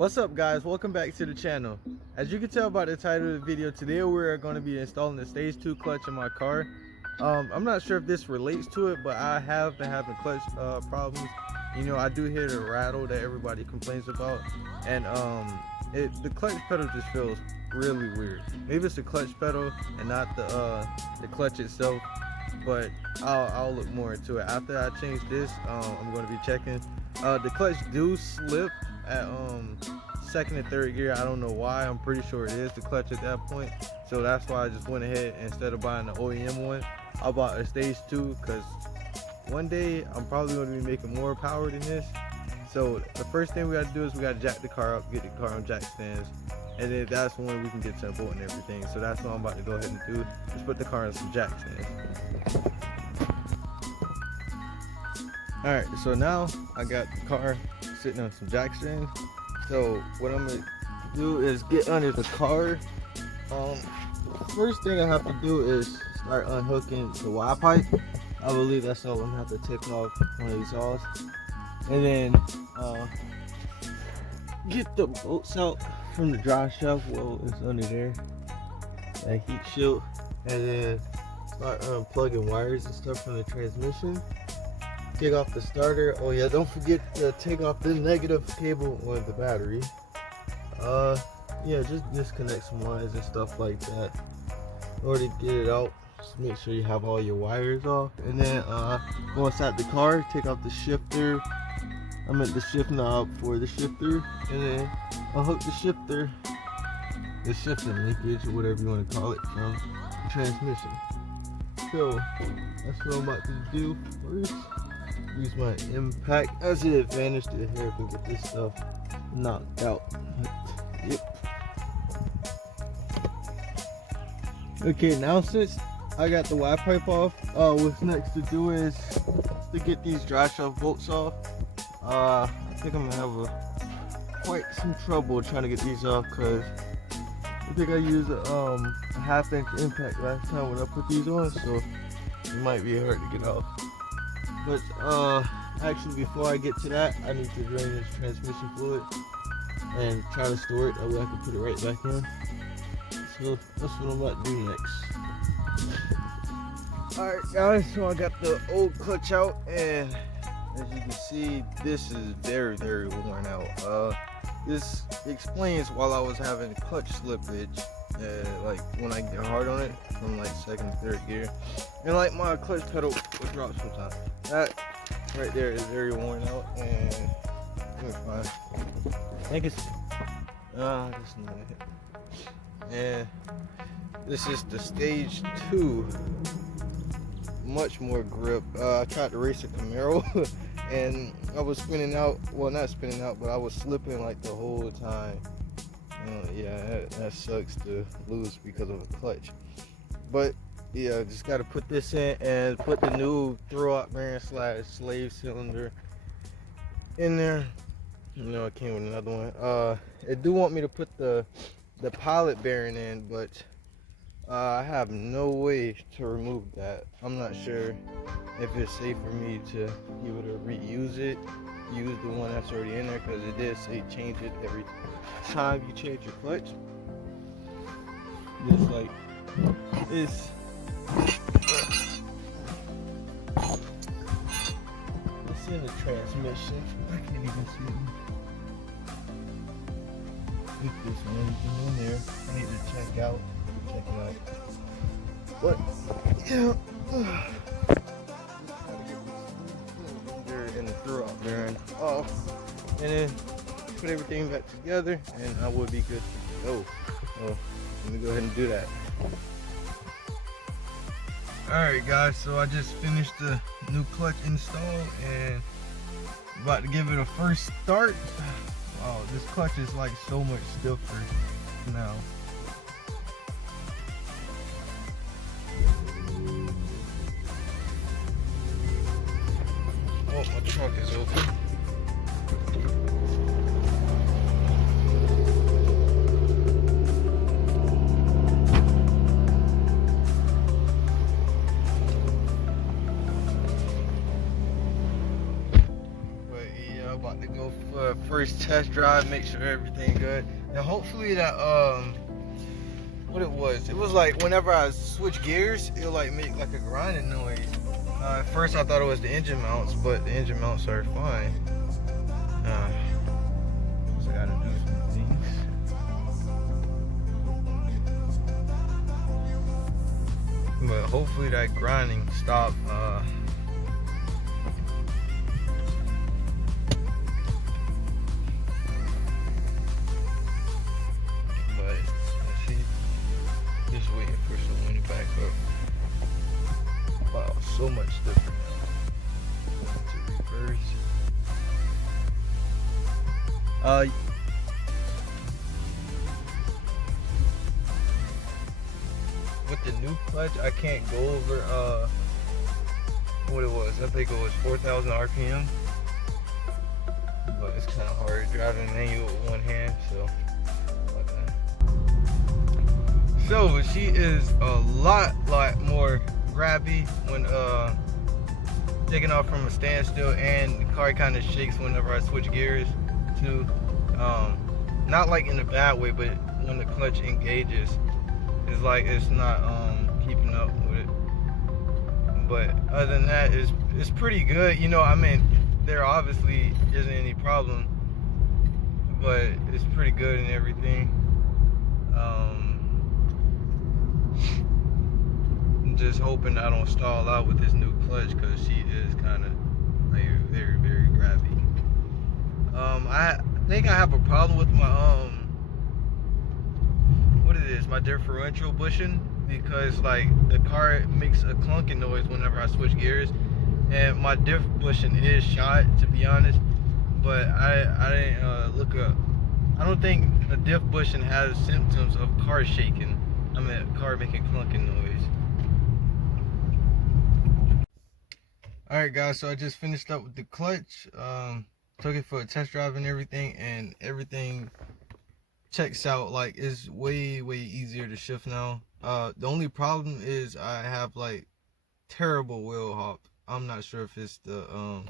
What's up, guys? Welcome back to the channel. As you can tell by the title of the video, today we're going to be installing the stage 2 clutch in my car. I'm not sure if this relates to it, but I have been having clutch problems. You know, I do hear the rattle that everybody complains about, and the clutch pedal just feels really weird. Maybe it's the clutch pedal and not the clutch itself, but I'll look more into it after I change this. I'm going to be checking. The clutch do slip at second and third gear. I don't know why. I'm pretty sure it is the clutch at that point, so that's why I just went ahead, instead of buying the OEM one, I bought a stage 2, because one day I'm probably going to be making more power than this. So the first thing we got to do is we got to jack the car up, get the car on jack stands, and then that's when we can get to the bolt and everything. So that's what I'm about to go ahead and do. Just put the car on some jack stands. Alright, so now I got the car sitting on some jack stands. So what I'm gonna do is get under the car. First thing I have to do is start unhooking the Y pipe. I believe that's all I'm gonna have to take off one of these saws, and then get the bolts out from the drive shaft. Well, it's under there, that heat shield, and then start unplugging wires and stuff from the transmission. Take off the starter. Oh yeah, don't forget to take off the negative cable on the battery. Yeah, just disconnect some wires and stuff like that in order to get it out. Just make sure you have all your wires off, and then go inside the car, take off the shifter. I meant the shift knob for the shifter, and then unhook the shifter, the shifting linkage or whatever you want to call it, from the transmission. So that's what I'm about to do first. Use my impact as an advantage to help and get this stuff knocked out. Yep. Okay, now since I got the Y pipe off, what's next to do is to get these drive shaft bolts off. I think I'm gonna have quite some trouble trying to get these off, because I think I used a 1/2 inch impact last time when I put these on, so it might be hard to get off. But actually, before I get to that, I need to drain this transmission fluid and try to store it, that way I can put it right back in. So that's what I'm about to do next. Alright guys, so I got the old clutch out, and as you can see, this is very worn out. This explains while I was having clutch slippage, like when I get hard on it from like second and third gear, and like my clutch pedal will drop sometimes. That right there is very worn out, and I think it's not it. And this is the stage 2, much more grip. I tried to race a Camaro and I was spinning out, well, not spinning out, but I was slipping like the whole time. Yeah, that sucks to lose because of a clutch. But yeah, just got to put this in and put the new throw-out bearing / slave cylinder in there. You know, it came with another one. It do want me to put the pilot bearing in, but I have no way to remove that. I'm not sure if it's safe for me to be able to reuse it, use the one that's already in there, because it did say change it every time you change your clutch. Just like this. It's in the transmission. I can't even see it. If there's anything in there, I need to check it out. But yeah, and the throw-out bearing off, and then put everything back together, and I would be good to go. So let me go ahead and do that. Alright guys, so I just finished the new clutch install and about to give it a first start. Wow, this clutch is like so much stiffer now. Oh, my trunk is open. first test drive, make sure everything good, and hopefully that what it was like whenever I switch gears, it'll like make like a grinding noise. At first I thought it was the engine mounts, but the engine mounts are fine. So I gotta do some things. But hopefully that grinding stop. But let's see. Just waiting for someone to back up. Wow, so much different now. To reverse. With the new clutch, I can't go over what it was. I think it was 4,000 RPM. But it's kind of hard driving manual with one hand, so. So she is a lot more grabby when taking off from a standstill, and the car kind of shakes whenever I switch gears to not like in a bad way, but when the clutch engages, it's like it's not keeping up with it. But other than that, it's pretty good. You know, I mean, there obviously isn't any problem, but it's pretty good and everything. I'm just hoping I don't stall out with this new clutch, because she is kind of like very grabby. I think I have a problem with my what it is, my differential bushing, because like the car makes a clunking noise whenever I switch gears, and my diff bushing is shot, to be honest. But I didn't look up. I don't think a diff bushing has symptoms of car shaking. I mean, a car making clunking noise. Alright guys, so I just finished up with the clutch. Took it for a test drive and everything checks out. Like, it's way easier to shift now. The only problem is I have like terrible wheel hop. I'm not sure if it's the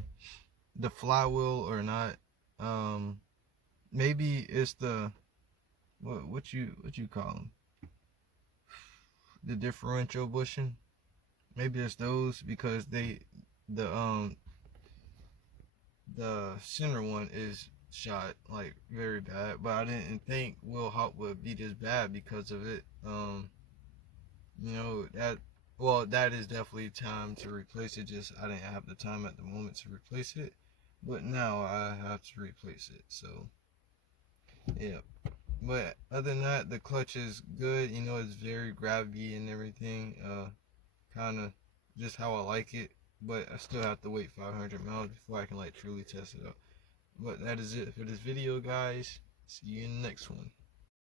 flywheel or not. Maybe it's the what you call them, the differential bushing. Maybe it's those, because the center one is shot like very bad, but I didn't think wheel hop would be this bad because of it. You know, that is definitely time to replace it. Just I didn't have the time at the moment to replace it, but now I have to replace it. So yeah. But other than that, the clutch is good. You know, it's very grabby and everything. Kind of just how I like it. But I still have to wait 500 miles before I can like truly test it out. But that is it for this video, guys. See you in the next one.